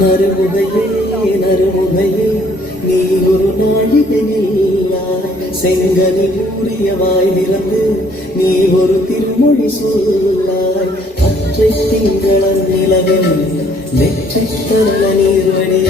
நறுமுகையே நறுமுகையே நீ ஒரு நாழிகையில்லாய் செங்கனில் ஊறிய வாயிலிருந்து நீ ஒரு திருமொழி சொல்லாய் அற்றை திங்களன் நிலவில் நெற்றை தருள நீர் வழிய